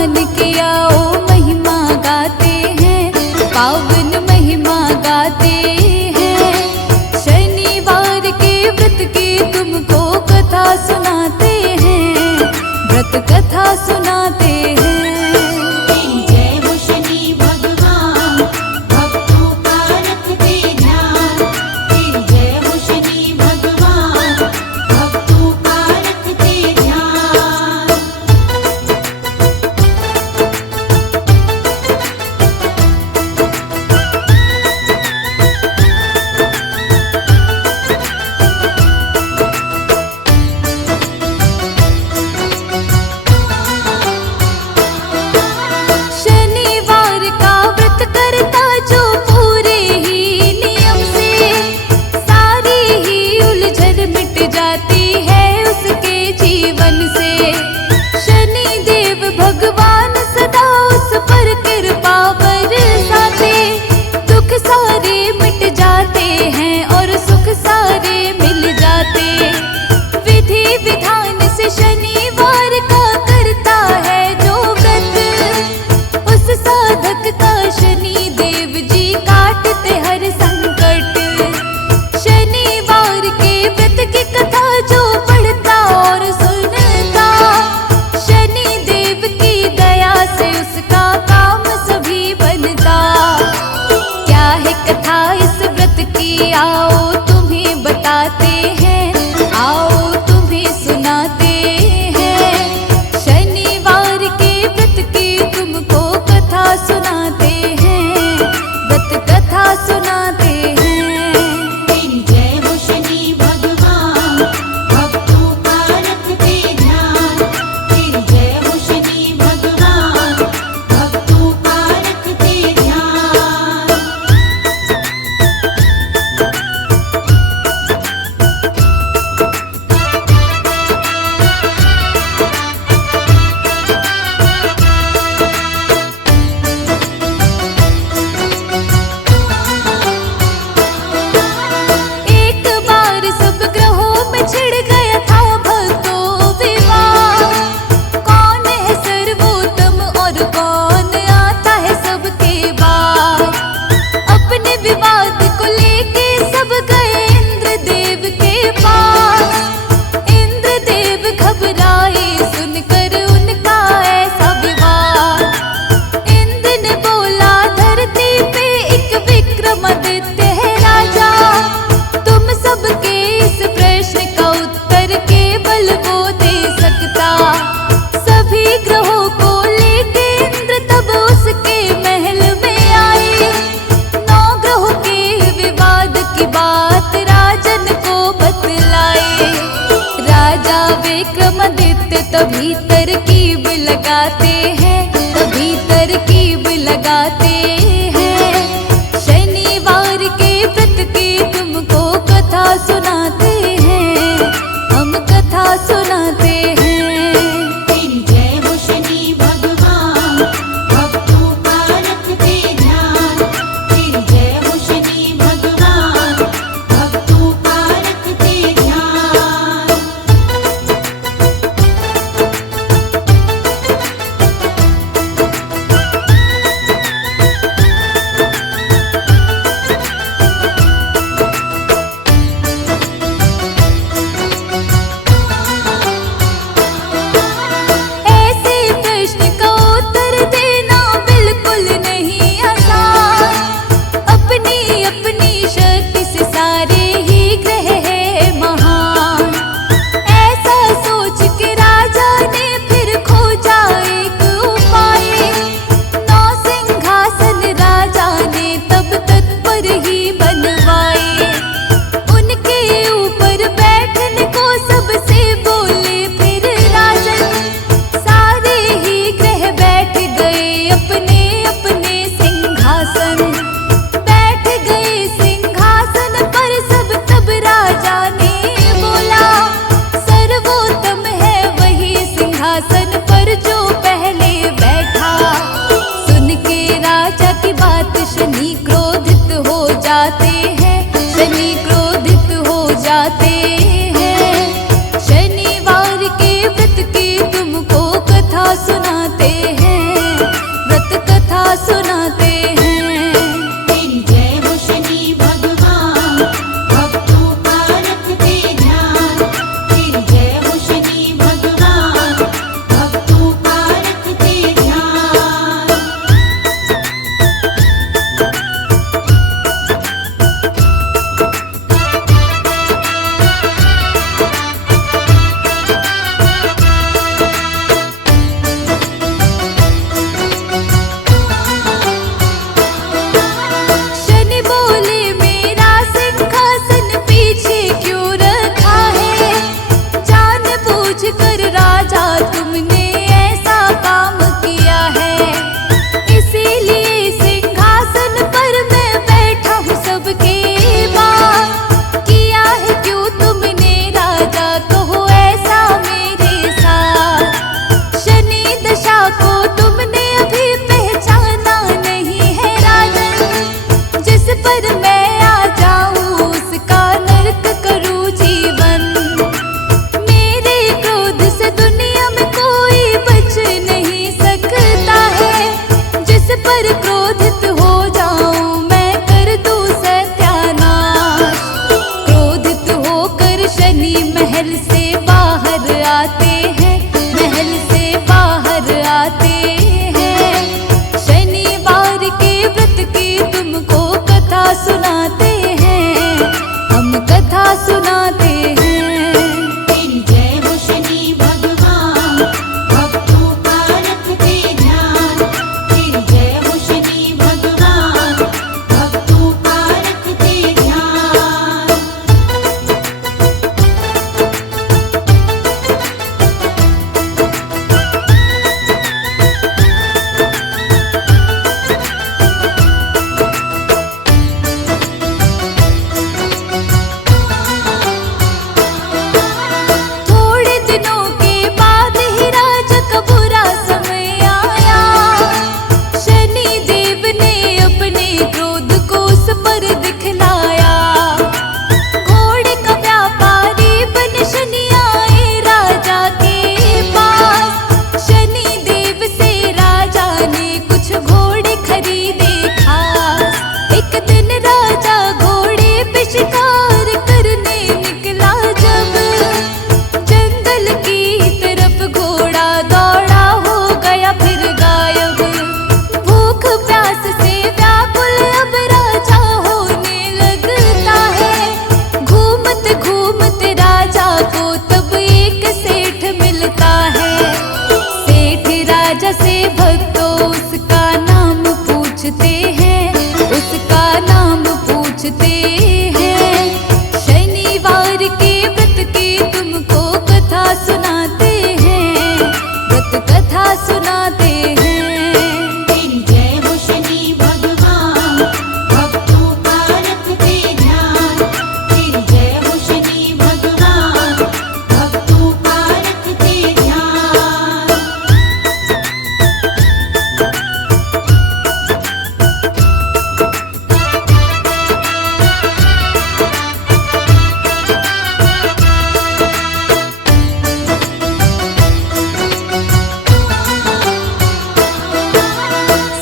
भगवान की आओ महिमा गाते हैं, पावन महिमा गाते हैं। शनिवार के व्रत की तुमको कथा सुनाते हैं, व्रत कथा सुनाते हैं। भगवान सदा उस पर कृपा बरसाते, दुख सारे मिट जाते हैं और सुख सारे मिल जाते। विधि विधान से शनिवार का करता है जो व्रत, उस साधक का शनि देव जी काटते हर संकट। शनिवार के व्रत की कथा जो पढ़ता और सुनता, शनि देव की दया से उसका काम सभी बनता। क्या है कथा इस व्रत की, आओ तुम्हें बताते हैं, आओ तुम्हें सुनाते हैं। शनिवार के व्रत की तुमको कथा सुनाते हैं, व्रत कथा सुनाते हैं। सभी ग्रहों को लेके इंद्र तब उसके महल में आए। 9 ग्रहों के विवाद की बात राजन को बतलाए। राजा विक्रमादित्य तभी तरकीब लगाते हैं, तभी तरकीब लगाते हैं। शनिवार के व्रत की तुमको कथा सुनाते हैं, हम कथा सुनाते हैं। दिन राजा घोड़े पे शिकार करने निकला जब, जंगल की तरफ घोड़ा दौड़ा हो गया फिर गायब। भूख प्यास से व्याकुल अब राजा होने लगता है। घूमते घूमते राजा को तब एक सेठ मिलता है। सेठ राजा से भक्तों उसका नाम पूछते हैं, उसका नाम पूछते हैं। शनिवार के व्रत की तुमको कथा सुनाते हैं, व्रत कथा सुनाते हैं। तेरी जय हो शनि भगवान, भक्तों का रखते ध्यान। तेरी जय हो शनि भगवान, भक्तों का रखते ध्यान।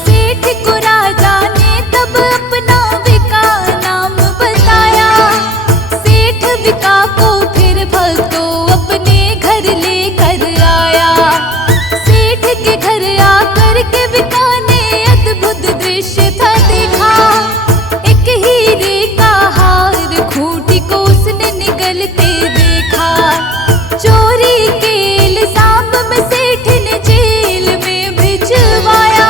सेठ को राजा ने तब अपना विका नाम बताया। सेठ विका को फिर भक्तों अपने घर लेकर आया। सेठ के घर आकर के विका ने अद्भुत दृश्य था देखा। एक हीरे का हार खूंटी को उसने निगलते देखा। चोरी के इल्जाम में सेठ ने जेल में भिजवाया।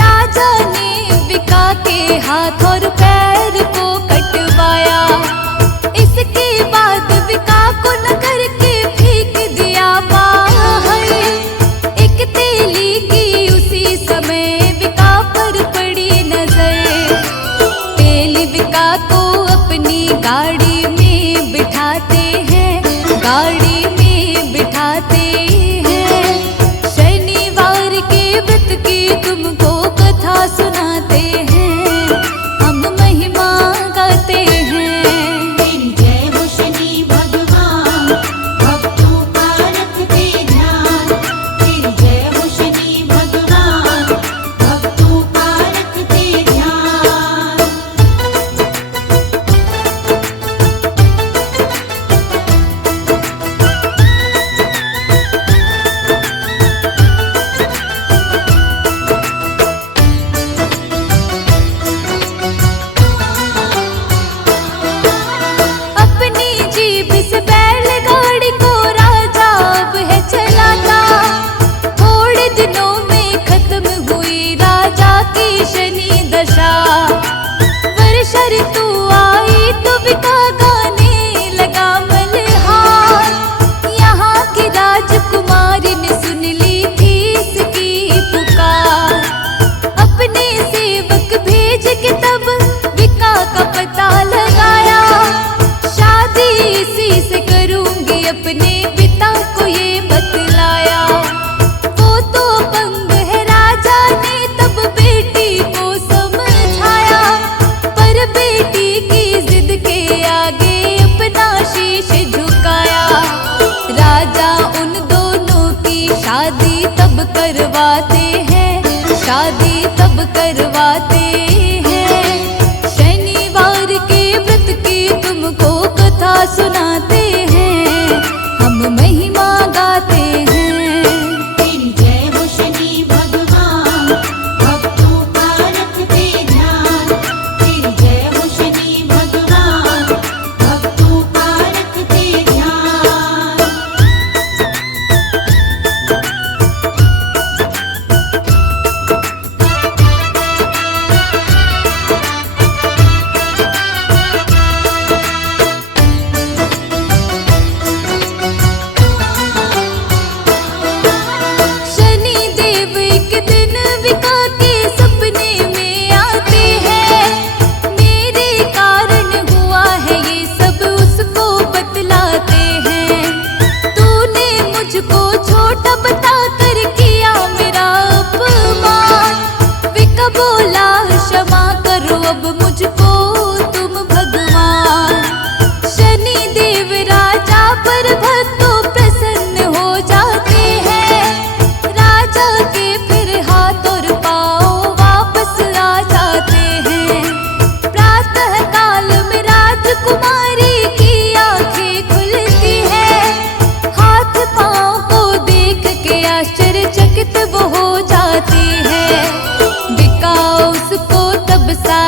राजा ने विका के हाथ और पैर को कटवाया। इसके बाद विका को नगर के फेंक दिया बाहर। एक तेली की उसी समय विका पर पड़ी नजर। तेली विका को अपनी गाड़ी में बिठाते हैं, गाड़ी में बिठाते हैं। शनिवार के व्रत की तुमको कथा सुनाते हैं, हम महिमा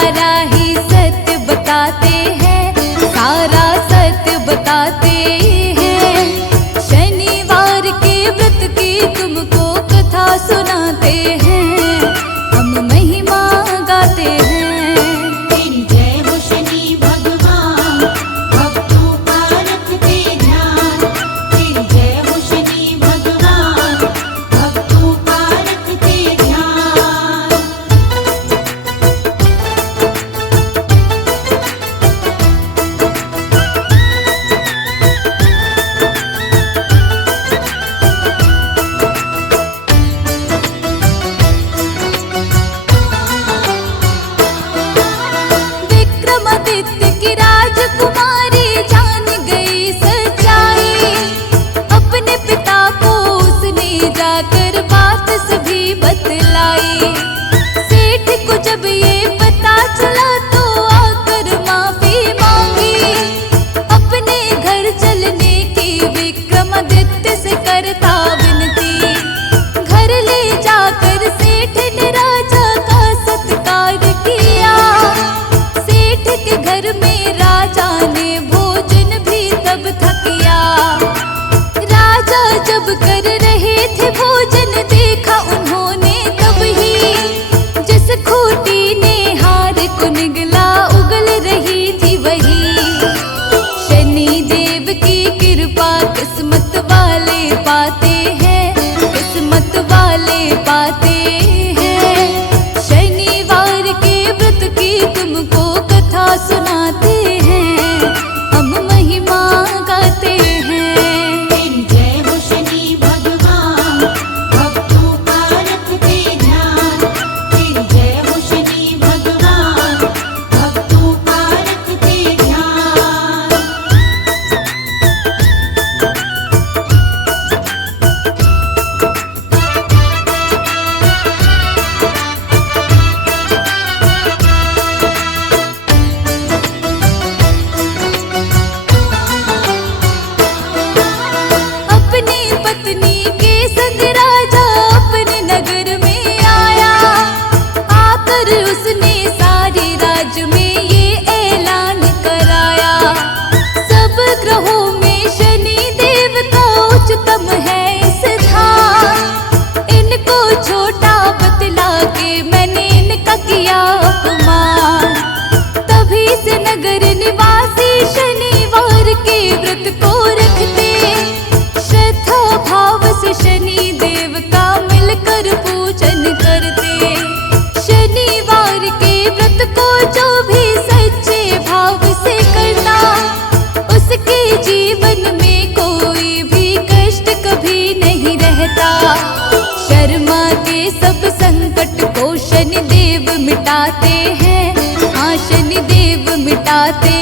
सारा ही सत्य बताते हैं, सारा सत्य बताते हैं। शनिवार के व्रत की तुमको कथा सुनाते हैं, हम महिमा गाते हैं। तेरी जय हो शनि भगवान, भक्तों का रखते ध्यान। तेरी जय हो शनि भगवान, भक्तों का रखते ध्यान। विक्रमादित्य की राजकुमारी जान गई सच्चाई, अपने पिता को उसने जाकर बात सभी बतलाई। सेठ को जब ये पता चला तो आकर माफी मांगी, अपने घर चलने की विक्रमादित्य से करता विनती। घर ले जाकर सेठ ने राजा का सत्कार किया, सेठ के घर में राजा ने भोजन भी तब था किया। राजा जब कर रहे थे भोजन देखा उन्होंने तब ही, जिस खूंटी ने हार को निगला उगल रही थी वही। शनि देव की कृपा किस्मत वाले पाते हैं, किस्मत वाले पाते हैं। शनिवार के व्रत की तुमको कथा सुनाते हैं, हम महिमा गाते हैं। तेरी जय हो शनि भगवान, भक्तों का रखते ध्यान। तेरी जय हो शनि भगवान, भक्तों का रखते ध्यान। अपनी पत्नी के संग राजा अपने नगर में आया, आकर उसने सारे राज्य में ये ऐलान कराया। सब ग्रहों में शनि देव का उच्चतम है स्थान, इनको छोटा बतला के मैंने इनका किया अपमान। तभी से नगर निवासी शनिवार के व्रत को रखते, श्रद्धा भाव से शनि देव का मिलकर पूजन करते। शनिवार के व्रत को जो भी सच्चे भाव से करता, उसके जीवन में कोई भी कष्ट कभी नहीं रहता। शर्मा के सब संकट को शनि देव मिटाते हैं, हाँ शनि देव मिटाते